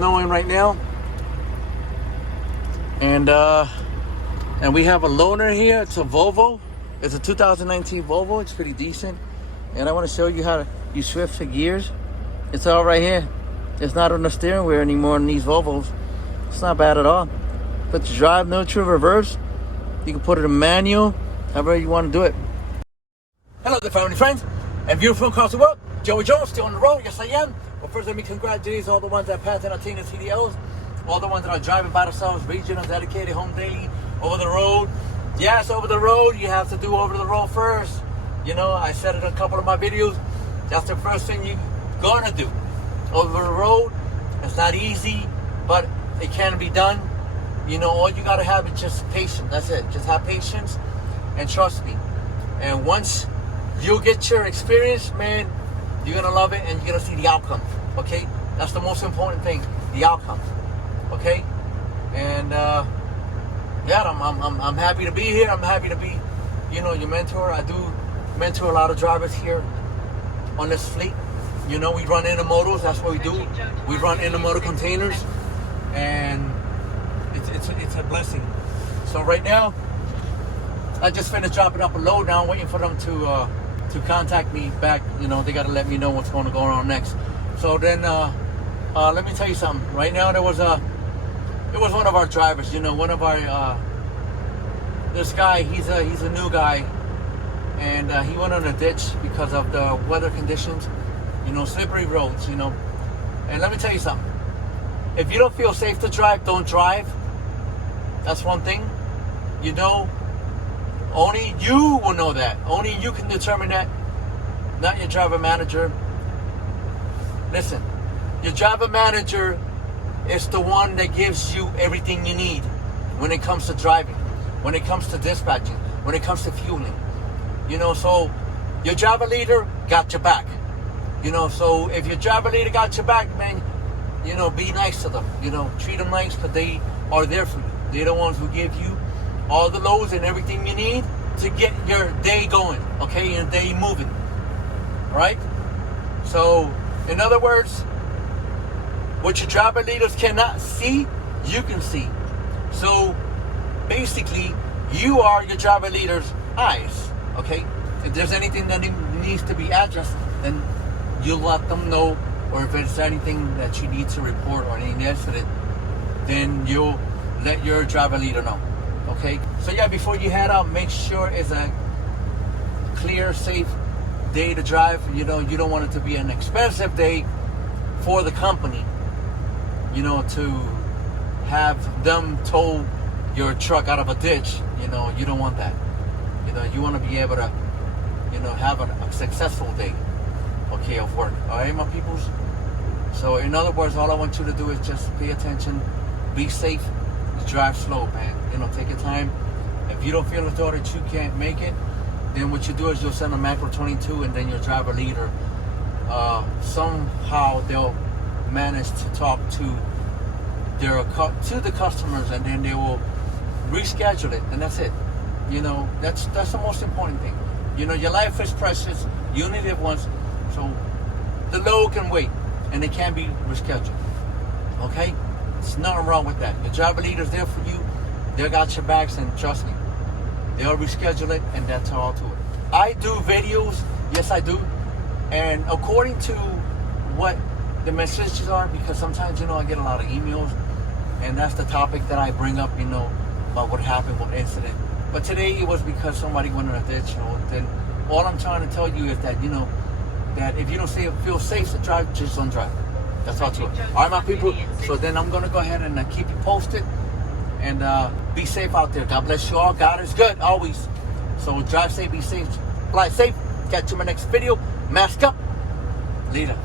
snowing right now. And we have a loaner here. It's a Volvo. It's a 2019 Volvo. It's pretty decent. And I want to show you how you shift the gears. It's all right here. It's not on the steering wheel anymore in these Volvos. It's not bad at all. Put the drive, neutral, reverse. You can put it in manual, however you want to do it. Hello there, family friends, and beautiful across the world. Joey Jones, still on the road. Yes, I am. Well, first, let me congratulate all the ones that passed in our team CDLs, all the ones that are driving by themselves, regional, dedicated, home daily, over the road. Yes, over the road. You have to do over the road first. You know, I said it in a couple of my videos. That's the first thing you're gonna do. Over the road. It's not easy, but it can be done. You know, all you gotta have is just patience. That's it. Just have patience and trust me. And once you get your experience, man, you're gonna love it and you're gonna see the outcome. Okay? That's the most important thing, the outcome. Okay? And yeah, I'm happy to be here. I'm happy to be, you know, your mentor. I do mentor a lot of drivers here on this fleet. You know, we run intermodals. That's what we do. We run intermodal containers, and it's a blessing. So right now, I just finished dropping up a load. Now I'm waiting for them to contact me back. You know, they got to let me know what's going to go on next. So then, let me tell you something. Right now, it was one of our drivers. You know, one of our this guy. He's a new guy, and he went on a ditch because of the weather conditions. You know, slippery roads. You know, and let me tell you something. If you don't feel safe to drive, don't drive. That's one thing. You know, only you will know that. Only you can determine that, not your driver manager. Listen, your driver manager is the one that gives you everything you need when it comes to driving, when it comes to dispatching, when it comes to fueling. You know, so your driver leader got your back. You know, so if your driver leader got your back, man, you know, be nice to them. You know, treat them nice because they are there for you. They're the ones who give you all the loads and everything you need to get your day going, okay, your day moving, right? So, in other words, what your driver leaders cannot see, you can see. So, basically, you are your driver leader's eyes, okay? If there's anything that needs to be addressed, then you let them know, or if there's anything that you need to report or any incident, then you'll let your driver leader know. Okay, so yeah, before you head out, make sure it's a clear, safe day to drive. You know, you don't want it to be an expensive day for the company, you know, to have them tow your truck out of a ditch. You know, you don't want that. You know, you want to be able to, you know, have a successful day, okay, of work. All right, my peoples? So in other words, all I want you to do is just pay attention, be safe, drive slow, man. You know, take your time. If you don't feel as though that you can't make it, then what you do is you'll send a macro 22, and then your driver leader, somehow they'll manage to talk to the customers, and then they will reschedule it, and that's it. You know, that's the most important thing. You know, your life is precious. You only live once, so the load can wait, and it can be rescheduled. Okay? There's nothing wrong with that. Your driver leader's there for you. They got your backs, and trust me, they'll reschedule it, and that's all to it. I do videos, yes I do, and according to what the messages are, because sometimes, you know, I get a lot of emails, and that's the topic that I bring up, you know, about what happened, what incident. But today it was because somebody went in a ditch. You know, then all I'm trying to tell you is that, you know, that if you don't feel safe to drive, just don't drive. That's all to it. All right, my people. So then I'm going to go ahead and keep you posted. And be safe out there. God bless you all. God is good, always. So drive safe, be safe, fly safe. Catch you in my next video. Mask up. Later.